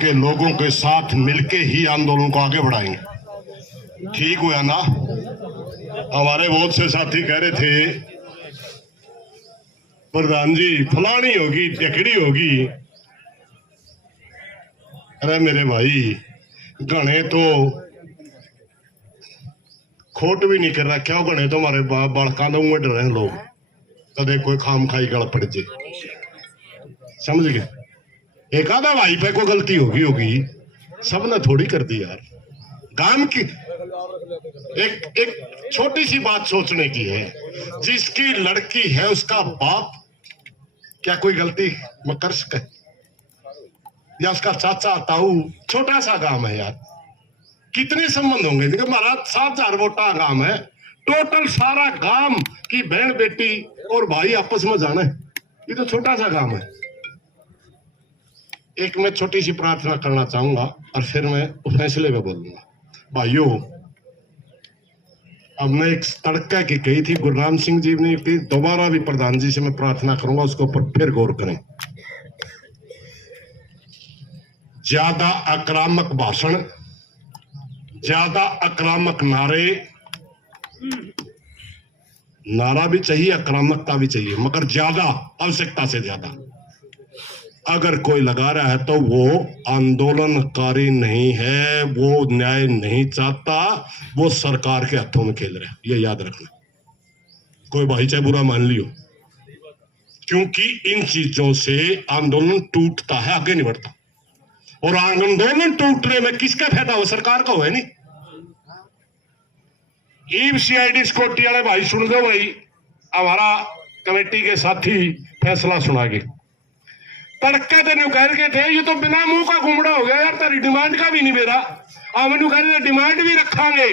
के लोगों के साथ मिलके ही आंदोलन को आगे बढ़ाएंगे। ठीक हुआ ना? हमारे बहुत से साथी कह रहे थे प्रधान जी फलानी होगी टिकड़ी होगी। अरे मेरे भाई घने तो खोट भी नहीं कर रखा हो, घने तो हमारे बालका डर रहे हैं लोग, कदे कोई खाम खाई गल पड़ जाए, समझ गए? एक आधा भाई पे कोई गलती होगी, सबने थोड़ी कर दी यार। काम की एक छोटी सी बात सोचने की है, जिसकी लड़की है उसका बाप क्या कोई गलती में कर सके? या उसका चाचा ताऊ? छोटा सा गांव है यार, कितने संबंध होंगे? देखो हमारा 7,000 वोटा गांव है, टोटल सारा गांव की बहन बेटी और भाई आपस में जाने, ये तो छोटा सा गांव है। एक मैं छोटी सी प्रार्थना करना चाहूंगा और फिर मैं फैसले में बोलूंगा। भाइयों, अब मैं एक तड़का की कही थी गुरुराम सिंह जी ने की, दोबारा भी प्रधान जी से मैं प्रार्थना करूंगा उसके ऊपर फिर गौर करें। ज्यादा आक्रामक भाषण, ज्यादा आक्रामक नारे, नारा भी चाहिए, आक्रामकता भी चाहिए, मगर ज्यादा आवश्यकता से ज्यादा अगर कोई लगा रहा है तो वो आंदोलनकारी नहीं है, वो न्याय नहीं चाहता, वो सरकार के हाथों में खेल रहा है, ये याद रखना। कोई भाई चाहे बुरा मान लियो, क्योंकि इन चीजों से आंदोलन टूटता है, आगे नहीं बढ़ता। और आंदोलन टूटने में किसका फायदा हो? सरकार का हो, है नहीं? सीआईडी सिक्योरिटी वाले भाई सुन दो भाई, हमारा कमेटी के साथी फैसला सुनागे। तड़के तेन कह रहे थे ये तो बिना मुंह का घूमड़ा हो गया यार, तेरी डिमांड का भी नहीं मेरा। अब मैंने कह रहे डिमांड भी रखांगे,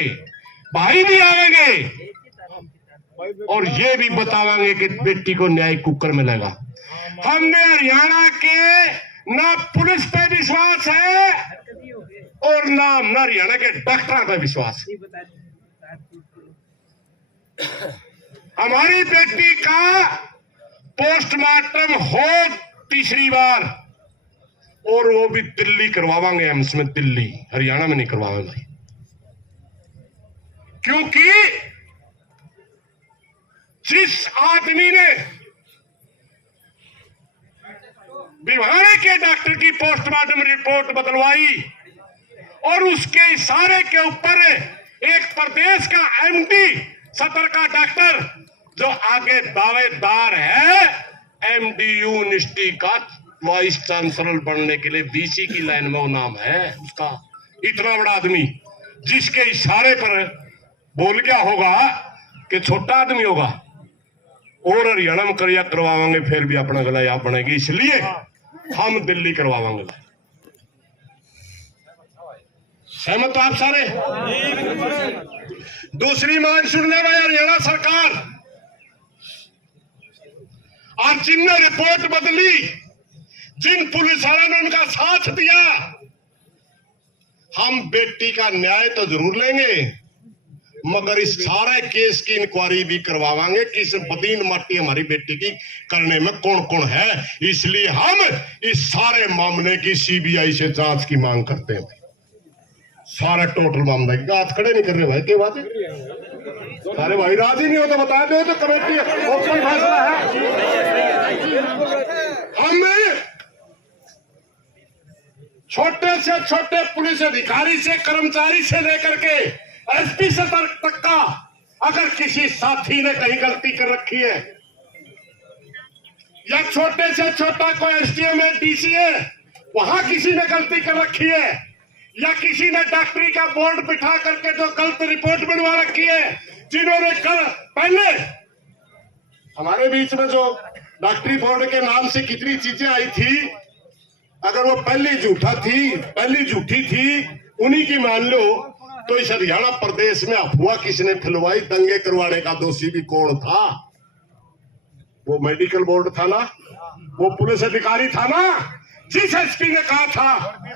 भाई भी आवेंगे और ये भी बतावांगे कि बेटी को न्याय कुकर मिलेगा। हमने हरियाणा के ना पुलिस पे विश्वास है और ना हरियाणा के डॉक्टरों पे विश्वास। हमारी बेटी का पोस्टमार्टम हो तीसरी बार, और वो भी दिल्ली करवावांगे एम्स में, दिल्ली, हरियाणा में नहीं करवाएंगे भाई। क्योंकि जिस आदमी ने भिवानी के डॉक्टर की पोस्टमार्टम रिपोर्ट बदलवाई और उसके इशारे के ऊपर एक प्रदेश का एमडी सदर का डॉक्टर जो आगे दावेदार है एमडीयू यूनिवर्सिटी का वाइस चांसलर बनने के लिए, बीसी की लाइन में वो नाम है उसका, इतना बड़ा आदमी जिसके इशारे पर बोल क्या होगा कि छोटा आदमी होगा। और हरियाणा में करवावांगे फिर भी अपना गला यहाँ बनेगी, इसलिए हम दिल्ली करवावांगे। सहमत तो आप सारे? दूसरी मांग सुनने वाली हरियाणा सरकार, आज जिनने रिपोर्ट बदली, जिन पुलिस वालों ने उनका साथ दिया, हम बेटी का न्याय तो जरूर लेंगे, मगर इस सारे केस की इंक्वायरी भी करवावांगे कि इस बदीन माटी हमारी बेटी की करने में कौन कौन है। इसलिए हम इस सारे मामले की सीबीआई से जांच की मांग करते हैं। सारा टोटल मामला की हाथ खड़े नहीं कर रहे भाई, क्या बात है? सारे भाई राजी नहीं हो तो बता दो, तो कमेटी ओपन फैसला है। हम छोटे से छोटे पुलिस अधिकारी से कर्मचारी से लेकर के एसपी से तक का अगर किसी साथी ने कहीं गलती कर रखी है, या छोटे से छोटा कोई एसडीएम है, डीसी है, वहां किसी ने गलती कर रखी है, या किसी ने डॉक्टरी का बोर्ड बिठा करके जो गलत रिपोर्ट बनवा रखी है, जिन्होंने कल पहले हमारे बीच में जो डॉक्टरी बोर्ड के नाम से कितनी चीजें आई थी, अगर वो पहली झूठी थी उन्हीं की मान लो, तो इस हरियाणा प्रदेश में अफवाह किसने फैलवाई, दंगे करवाने का दोषी भी कौन था? वो मेडिकल बोर्ड था ना, वो पुलिस अधिकारी था ना, जिस एसपी ने कहा था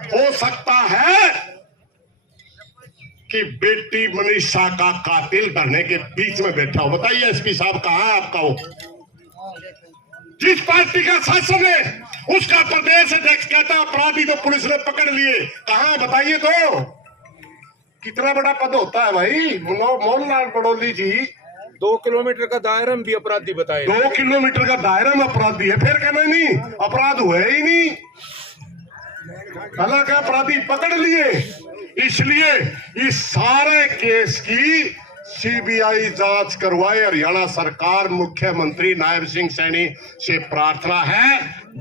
हो सकता है कि बेटी मनीषा का कातिल धरने के बीच में बैठा हो। बताइए एसपी साहब कहाँ है आपका वो? जिस पार्टी का शासन है उसका प्रदेश अध्यक्ष कहता है अपराधी तो पुलिस ने पकड़ लिए। कहां बताइए तो, कितना बड़ा पद होता है भाई। मोहनलाल बड़ौली जी 2 किलोमीटर का दायरा में भी अपराधी बताए। 2 किलोमीटर का दायरा में अपराधी है, फिर कहना नहीं अपराध हुए ही नहीं, हालांकि अपराधी पकड़ लिए। इसलिए इस सारे केस की सीबीआई जांच करवाए। हरियाणा सरकार मुख्यमंत्री नायब सिंह सैनी से प्रार्थना है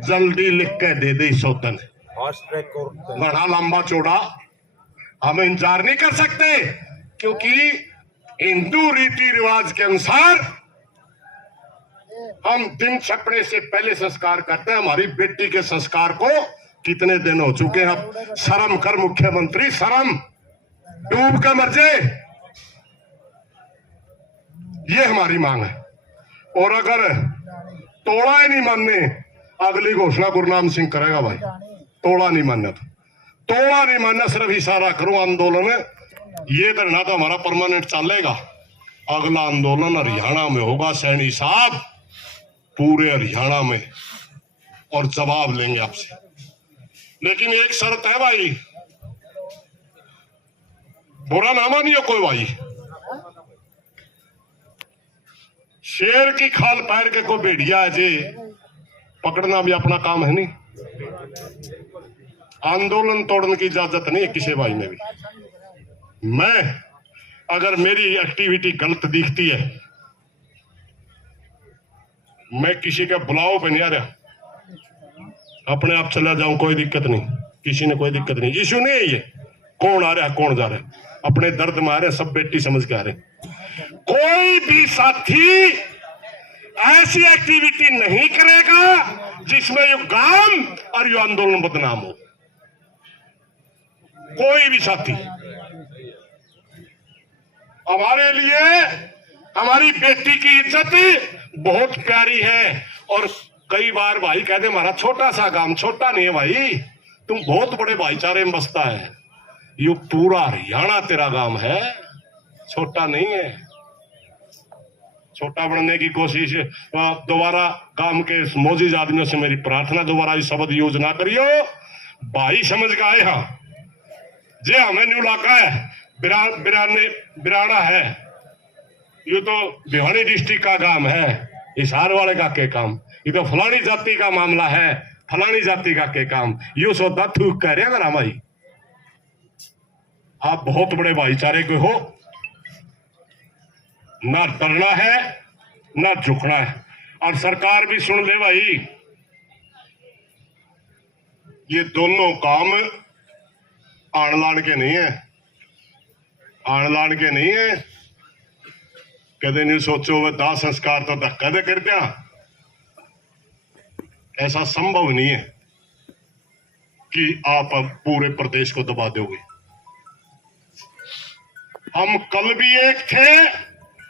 जल्दी लिख के दे दे सौतन। फास्ट ट्रैक कोर्ट बड़ा लंबा चौड़ा हम इंतजार नहीं कर सकते, क्योंकि हिंदू रीति रिवाज के अनुसार हम दिन छपने से पहले संस्कार करते हैं। हमारी बेटी के संस्कार को कितने दिन हो चुके हैं। अब शर्म कर मुख्यमंत्री, शर्म, डूब के मर जाए, ये हमारी मांग है। और अगर तोड़ा ही नहीं मानने, अगली घोषणा गुरनाम सिंह करेगा भाई। तोड़ा नहीं मानना तो तोड़ा नहीं मानना, सिर्फ इशारा करो आंदोलन। ये धरना तो हमारा परमानेंट चलेगा। अगला आंदोलन हरियाणा में होगा सैनी साहब, पूरे हरियाणा में, और जवाब लेंगे आपसे। लेकिन एक शर्त है भाई, बुरा ना मानियो कोई भाई, शेर की खाल पैर के कोई भेड़िया है जे पकड़ना भी अपना काम है नहीं। आंदोलन तोड़ने की इजाजत नहीं है किसी भाई में भी। मैं अगर मेरी एक्टिविटी गलत दिखती है, मैं किसी का बुलाओ पे नहीं आ रहा, अपने आप चला जाऊं, कोई दिक्कत नहीं, किसी ने कोई दिक्कत नहीं। इश्यू नहीं है ये कौन आ रहा है कौन जा रहा है, अपने दर्द में आ रहे, सब बेटी समझ के आ रहे। कोई भी साथी ऐसी एक्टिविटी नहीं करेगा जिसमें ये गांव और ये आंदोलन बदनाम हो। कोई भी साथी। हमारे लिए हमारी बेटी की इज्जत बहुत प्यारी है। और कई बार भाई कहते हमारा छोटा सा गांव, छोटा नहीं है भाई, तुम बहुत बड़े भाईचारे में बसता है। ये पूरा हरियाणा तेरा गांव है, छोटा नहीं है। छोटा बनने की कोशिश दोबारा गांव के मोजिज आदमियों से मेरी प्रार्थना, दोबारा ये शब्द यूज ना करियो। भाई समझ के आए हाँ, जे हमें न्यू इलाका है, बिराना है, ये तो भिवानी डिस्ट्रिक्ट का काम है, हिसार वाले का के काम, ये तो फलानी जाति का मामला है, फलानी जाति का के काम, यू सौदा थूक कह रहे हैं ना भाई। आप बहुत बड़े भाईचारे के हो, ना डरना है ना झुकना है। और सरकार भी सुन ले भाई, ये दोनों काम आण लाण के नहीं है, आण लाण के नहीं है। कदे नहीं सोचो वे दाह संस्कार तो धक्का दे कर दिया, ऐसा संभव नहीं है कि आप पूरे प्रदेश को दबा दोगे। हम कल भी एक थे,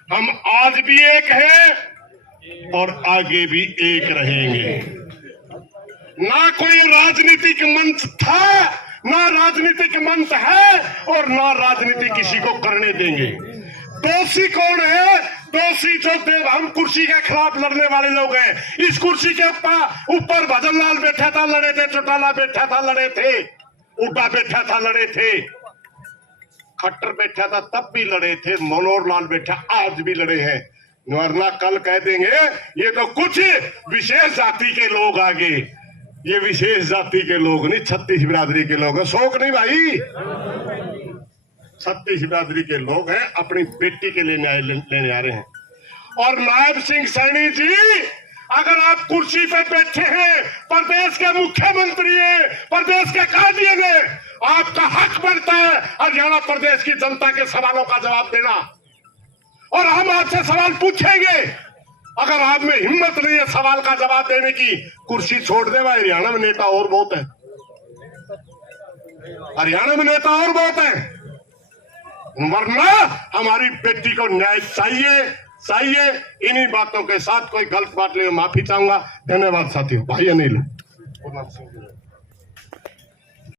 हम आज भी एक हैं और आगे भी एक रहेंगे। ना कोई राजनीतिक मंच था, ना राजनीतिक मंच है, और ना राजनीति किसी को करने देंगे। दोषी कौन है? दोषी जो हम कुर्सी के खिलाफ लड़ने वाले लोग हैं। इस कुर्सी के ऊपर भजन लाल बैठा था, लड़े थे, चौटाला बैठा था, लड़े थे, उड्डा बैठा था, लड़े थे, खट्टर बैठा था तब भी लड़े थे, मनोहर लाल बैठा आज भी लड़े हैं। वरना कल कह देंगे ये तो कुछ विशेष जाति के लोग आगे, ये विशेष जाति के लोग नहीं, 36 बिरादरी के लोग हैं। शौक नहीं भाई, 36 बिरादरी के लोग हैं, अपनी बेटी के लिए न्याय लेने आ रहे हैं। और नायब सिंह सैनी जी, अगर आप कुर्सी पे बैठे हैं, प्रदेश के मुख्यमंत्री हैं, प्रदेश के कादियन हैं, आपका हक बनता है हरियाणा प्रदेश की जनता के सवालों का जवाब देना। और हम आपसे सवाल पूछेंगे, अगर आप में हिम्मत नहीं है सवाल का जवाब देने की, कुर्सी छोड़ दे भाई। हरियाणा में नेता और बहुत है, हरियाणा में नेता और बहुत है, वरना हमारी बेटी को न्याय चाहिए चाहिए। इन्हीं बातों के साथ कोई गलत बात ले माफी चाहूंगा। धन्यवाद साथियों। भाई अनिल।